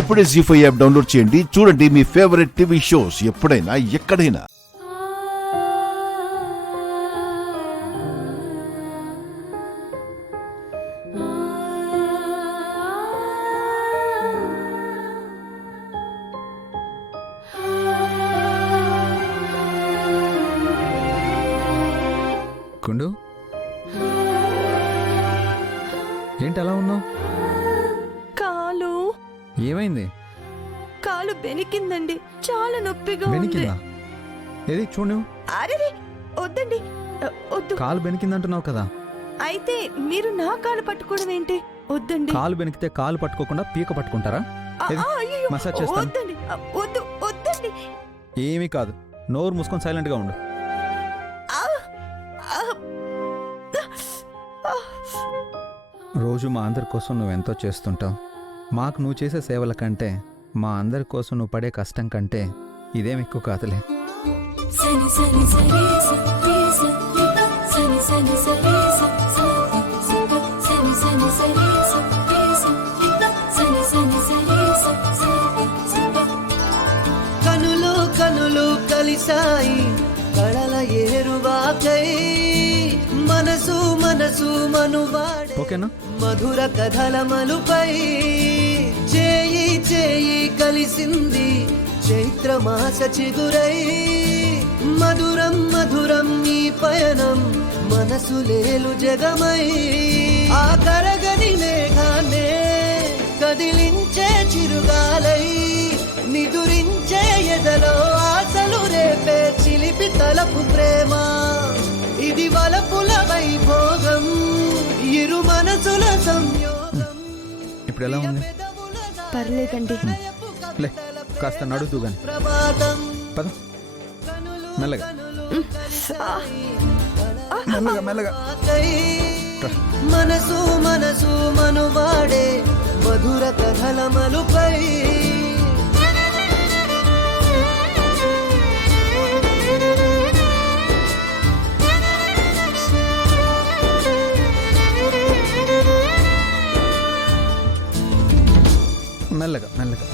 ఇప్పుడే జీ5 app download చేయండి. చూడండి మీ ఫేవరెట్ టీవీ షోస్ ఎప్పుడైనా ఎక్కడైనా. గుండు, ఏంటి అలా ఉన్నావు? కాలు ఏమైంది? కాలు బెనికిందండి, చాలా నొప్పిగా ఉంది. బెనికిందా? ఏది చూడు. అరే వద్దండి, వద్దు. కాలు బెనికిందంటున్నావు కదా. అయితే మీరు నా కాలు పట్టుకోవడం ఏంటి? వద్దండి. కాలు బెనికితే కాలు పట్టుకోకుండా పీక పట్టుకుంటారా? ఏది? అయ్యో, మసాజ్ చేస్తాను. వద్దండి, వద్దు, వద్దండి. ఏమీ కాదు, నోరు మూసుకొని సైలెంట్ గా ఉండు. ఆ, ఆ, ఆ. రోజు మా అందరి కోసం నువ్వెంతో చేస్తుంటావు. మాకు నువ్వు చేసే సేవల కంటే, మా అందరి కోసం నువ్వు పడే కష్టం కంటే ఇదేం ఎక్కువ కాదులే. సని సని సరి సరి సని సని సరి సని సని సరి సని సని సరి కనులు కనులు కలిసాయి కళల ఏరువాకై మనసు మనసు మనువాడే ఓకేనా? మధుర కథల మలుపై చేయి చేయి కలిసింది చైత్రమాస చిగురై మధురం మధురం ఈ పయనం మనసు లేలు జగమై ఆ కరగని మేఘాన్నే కదిలించే చిరుగాలై నిదురించే ఎదలో ఆశలు రేపే చిలిపి తలపు ప్రేమ ఇది వలపుల వైభోగం ఇరు మనసుల సంయోగం. ఇప్పుడు ఎలా ఉంది? పర్లేదండి. లే, కాస్త నడుతూ గాని. ప్రభాతం పద, మెల్లగా మెల్లగా మెల్లగా. మనసు మనసు మనువాడే మధుర కథల మలుపై మెల్లగా మెల్లగా.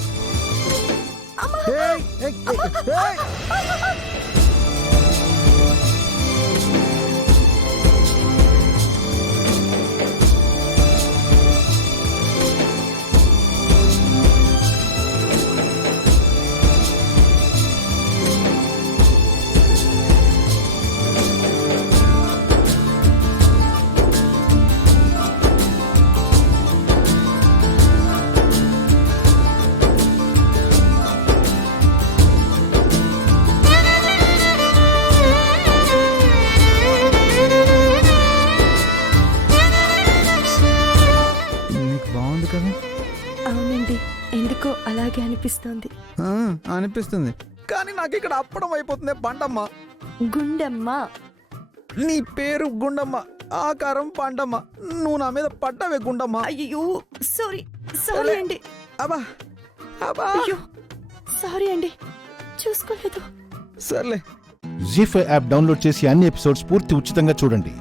అవునండి, ఎందుకో అలాగే అనిపిస్తోంది. అనిపిస్తుంది, కానీ నాకు ఇక్కడ అప్పడం అయిపోతుంది. పండమ్మ, గుండమ్మ. నీ పేరు గుండమ్మ, ఆకారం పండమ్మ, నువ్వు నా మీద పడ్డావే గుండమ్మ. అయ్యో, సారీ సారీ అండి. అబ్బా అబ్బా, అయ్యో సారీ అండి, చూసుకోలేదు. సర్లే. జీ5 యాప్ డౌన్లోడ్ చేసి అన్ని ఎపిసోడ్స్ పూర్తి ఉచితంగా చూడండి.